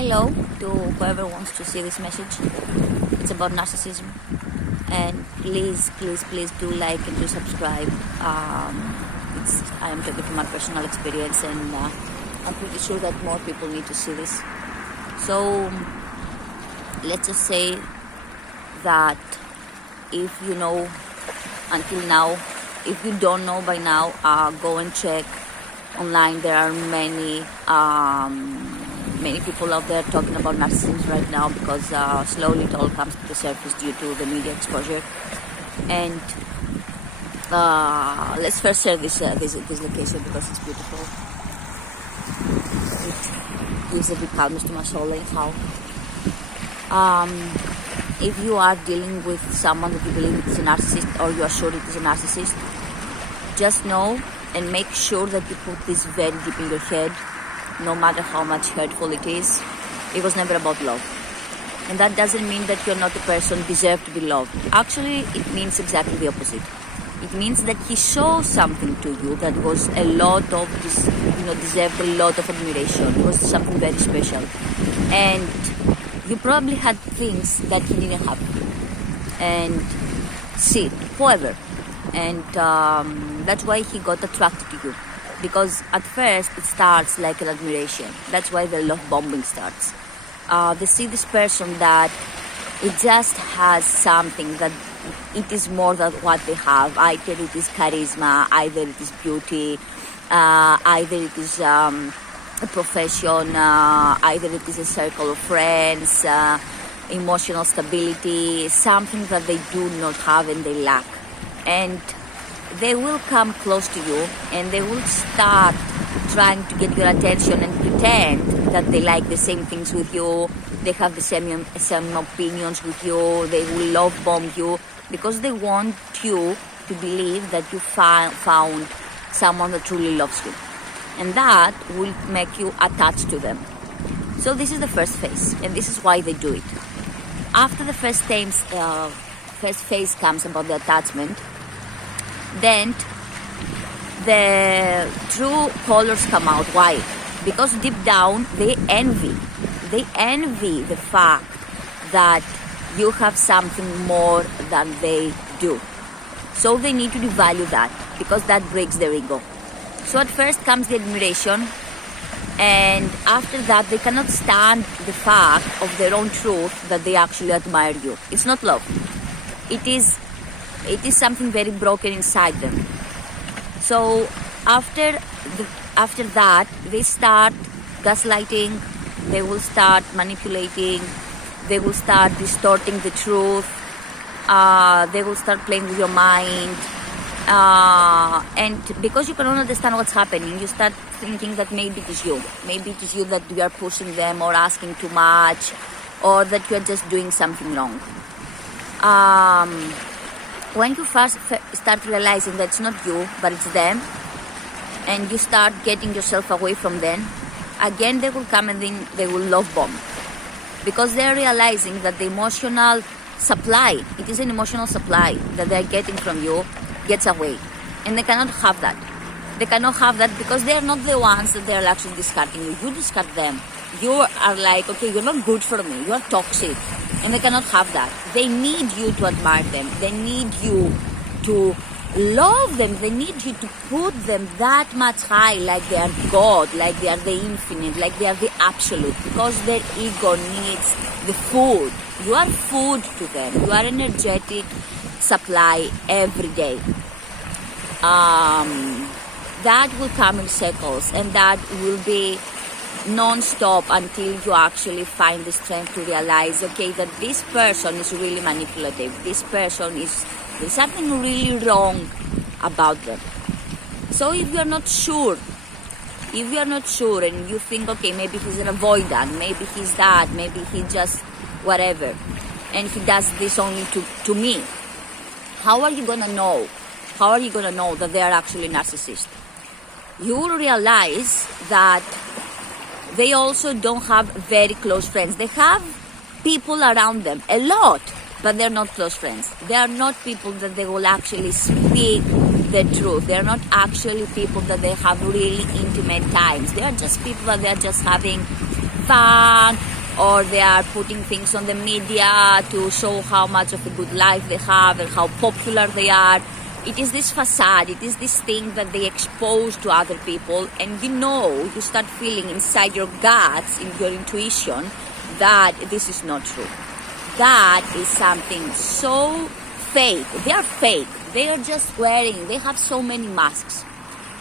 Hello to whoever wants to see this message. It's about narcissism, and please do like and do subscribe. I am talking from my personal experience, and I'm pretty sure that more people need to see this. So let's just say that if you know until now, if you don't know by now, go and check online. There are many people out there talking about narcissism right now, because slowly it all comes to the surface due to the media exposure. And let's first share this location because it's beautiful. It gives a big calmness to my soul. Anyhow, if you are dealing with someone that you believe is a narcissist, or you are sure it is a narcissist, just know and make sure that you put this very deep in your head. No matter how much hurtful it is, it was never about love. And that doesn't mean that you're not a person deserve to be loved. Actually, it means exactly the opposite. It means that he saw something to you that was a lot of this, deserved a lot of admiration. It was something very special. And you probably had things that he didn't have. And see, whoever. And that's why he got attracted to you. Because at first it starts like an admiration. That's why the love bombing starts. They see this person that it just has something that it is more than what they have. Either it is charisma, either it is beauty, either it is a profession, either it is a circle of friends, emotional stability, something that they do not have and they lack. And they will come close to you and they will start trying to get your attention and pretend that they like the same things with you, they have the same opinions with you, they will love bomb you, because they want you to believe that you found someone that truly loves you, and that will make you attached to them. So this is the first phase, and this is why they do it. After the first phase comes about the attachment, then the true colors come out. Why? Because deep down they envy the fact that you have something more than they do. So they need to devalue that, because that breaks their ego. So at first comes the admiration, and after that they cannot stand the fact of their own truth that they actually admire you. It's not love. It is something very broken inside them. So after that, they start gaslighting, they will start manipulating, they will start distorting the truth, they will start playing with your mind, and because you cannot understand what's happening, you start thinking that maybe it is you that you are pushing them or asking too much, or that you are just doing something wrong. When you first start realizing that it's not you, but it's them, and you start getting yourself away from them, again they will come and then they will love bomb. Because they're realizing that the emotional supply, it is an emotional supply that they're getting from you, gets away. And they cannot have that. They cannot have that because they're not the ones that they're actually discarding you. You discard them. You are like, okay, you're not good for me. You are toxic. And they cannot have that. They need you to admire them. They need you to love them. They need you to put them that much high, like they are God, like they are the infinite, like they are the absolute, because their ego needs the food. You are food to them. You are energetic supply every day. That will come in cycles, and that will be non-stop until you actually find the strength to realize, okay, that this person is really manipulative. This person there's something really wrong about them. So if you're not sure and you think, okay, maybe he's an avoidant, maybe he's that, maybe he just whatever, and he does this only to me, how are you gonna know? How are you gonna know that they are actually narcissists? You will realize that they also don't have very close friends. They have people around them, a lot, but they're not close friends. They are not people that they will actually speak the truth. They are not actually people that they have really intimate times. They are just people that they are just having fun, or they are putting things on the media to show how much of a good life they have and how popular they are. It is this facade, it is this thing that they expose to other people, and you start feeling inside your guts, in your intuition, that this is not true. That is something so fake. They are fake. They are just they have so many masks.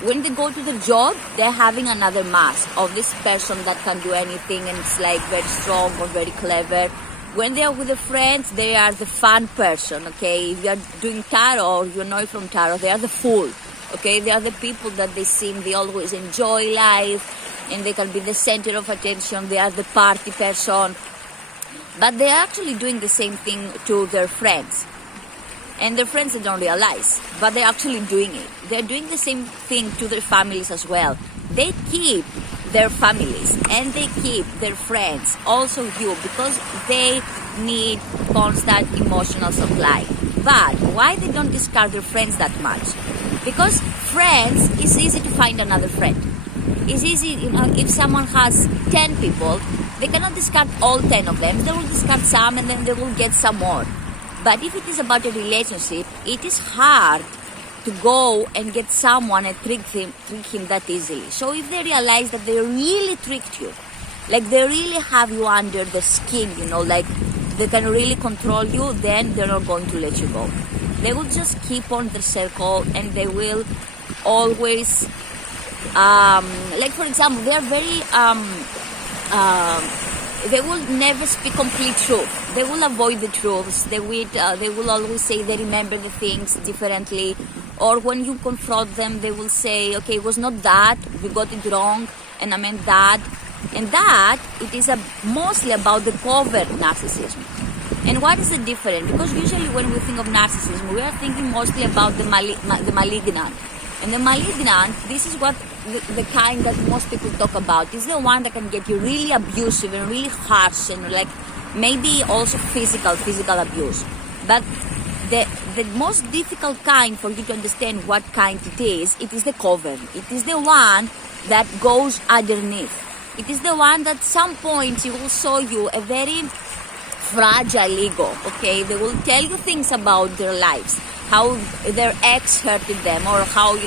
When they go to the job, they're having another mask of this person that can do anything and it's like very strong or very clever. When they are with their friends, they are the fun person, okay? If you are doing tarot or you know from tarot, they are the fool, okay? They are the people that they always enjoy life and they can be the center of attention. They are the party person. But they are actually doing the same thing to their friends. And their friends, they don't realize, but they're actually doing it. They're doing the same thing to their families as well. They keep their families and they keep their friends, also you, because they need constant emotional supply. But why they don't discard their friends that much? Because friends, it's easy to find another friend. It's easy, if someone has 10 people, they cannot discard all 10 of them. They will discard some and then they will get some more. But if it is about a relationship, it is hard to go and get someone and trick him that easily. So if they realize that they really tricked you, like they really have you under the skin, like they can really control you, then they're not going to let you go. They will just keep on the circle and they will always, like for example, they are very, they will never speak complete truth. They will avoid the truths. They will always say they remember the things differently. Or when you confront them, they will say, okay, it was not that, we got it wrong, and I meant that. And that, it is mostly about the covert narcissism. And what is the difference? Because usually when we think of narcissism, we are thinking mostly about the malignant. And the malignant, this is what the kind that most people talk about. It's the one that can get you really abusive and really harsh and like maybe also physical abuse. But the most difficult kind for you to understand what kind it is the covert. It is the one that goes underneath. It is the one that at some point it will show you a very fragile ego, okay? They will tell you things about their lives, how their ex hurted them or how,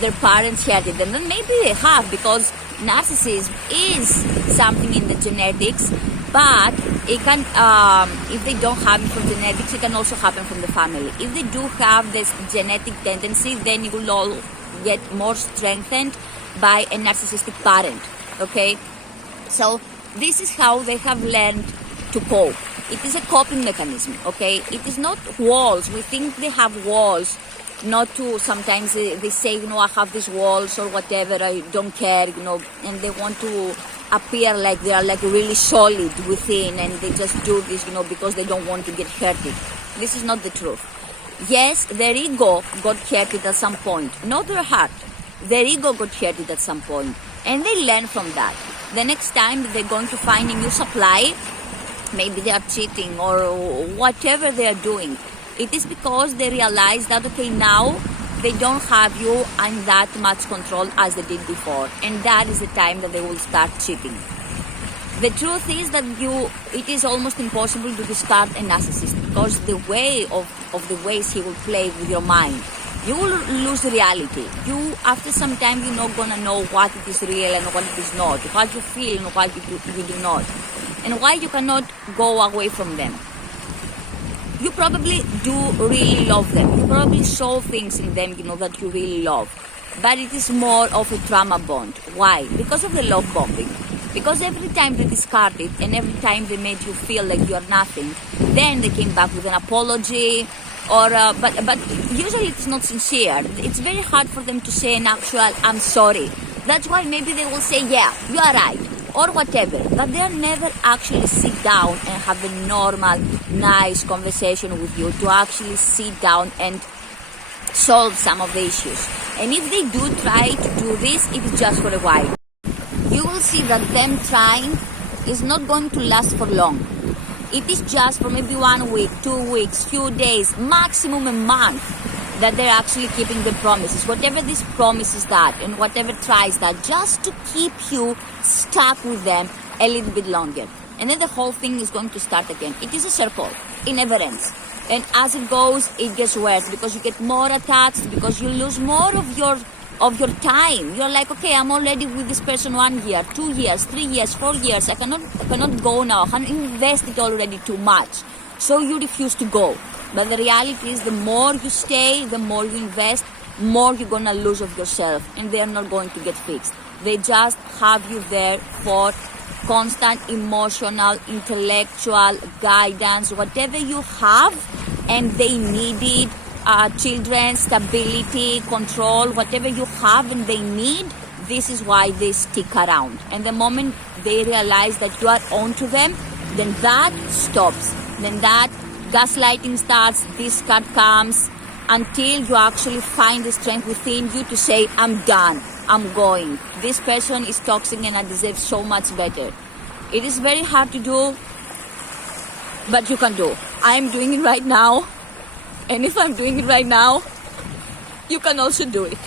their parents hurted them. And maybe they have, because narcissism is something in the genetics, but it can, if they don't have it from genetics, it can also happen from the family. If they do have this genetic tendency, then it will all get more strengthened by a narcissistic parent, okay? So this is how they have learned to cope. It is a coping mechanism, okay? It is not walls. We think they have walls, not to, sometimes they say, I have these walls or whatever, I don't care, and they want to appear like they are like really solid within, and they just do this, because they don't want to get hurted. This is not the truth. Yes, their ego got hurted at some point, not their heart. Their ego got hurted at some point, and they learn from that. The next time they're going to find a new supply, maybe they are cheating or whatever they are doing, it is because they realize that, okay, now they don't have you in that much control as they did before, and that is the time that they will start cheating. The truth is that it is almost impossible to discard a narcissist, because the way of the ways he will play with your mind, you will lose reality. You, after some time, you're not gonna know what it is real and what it is not, what you feel and what you do not, and why you cannot go away from them. You probably do really love them. You probably show things in them, that you really love. But it is more of a trauma bond. Why? Because of the love bombing. Because every time they discard it and every time they made you feel like you are nothing, then they came back with an apology. But usually it's not sincere. It's very hard for them to say an actual "I'm sorry." That's why maybe they will say, "Yeah, you are right," or whatever. But they'll never actually sit down and have a normal, nice conversation with you to actually sit down and solve some of the issues. And if they do try to do this, it is just for a while. You will see that them trying is not going to last for long. It is just for maybe 1 week, 2 weeks, few days, maximum a month, that they're actually keeping the promises. Whatever this promise is that, and whatever tries that, just to keep you stuck with them a little bit longer. And then the whole thing is going to start again. It is a circle. It never ends. And as it goes, it gets worse because you get more attached, because you lose more of your time. You're like, okay, I'm already with this person 1 year, 2 years, 3 years, 4 years. I cannot go now. I have invested already too much. So you refuse to go. But the reality is the more you stay, the more you invest, more you're going to lose of yourself. And they're not going to get fixed. They just have you there for constant emotional, intellectual guidance, whatever you have, and they need it. Children, stability, control, whatever you have and they need, this is why they stick around. And the moment they realize that you are on to them, then that stops. Then that gaslighting starts, discard comes, until you actually find the strength within you to say, I'm done, I'm going. This person is toxic and I deserve so much better. It is very hard to do, but you can do. I am doing it right now. And if I'm doing it right now, you can also do it.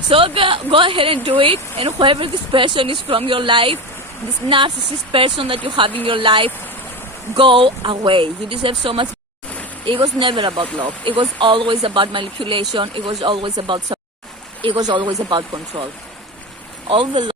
So go ahead and do it. And whoever this person is from your life, this narcissist person that you have in your life, go away. You deserve so much. It was never about love. It was always about manipulation. It was always about control. All the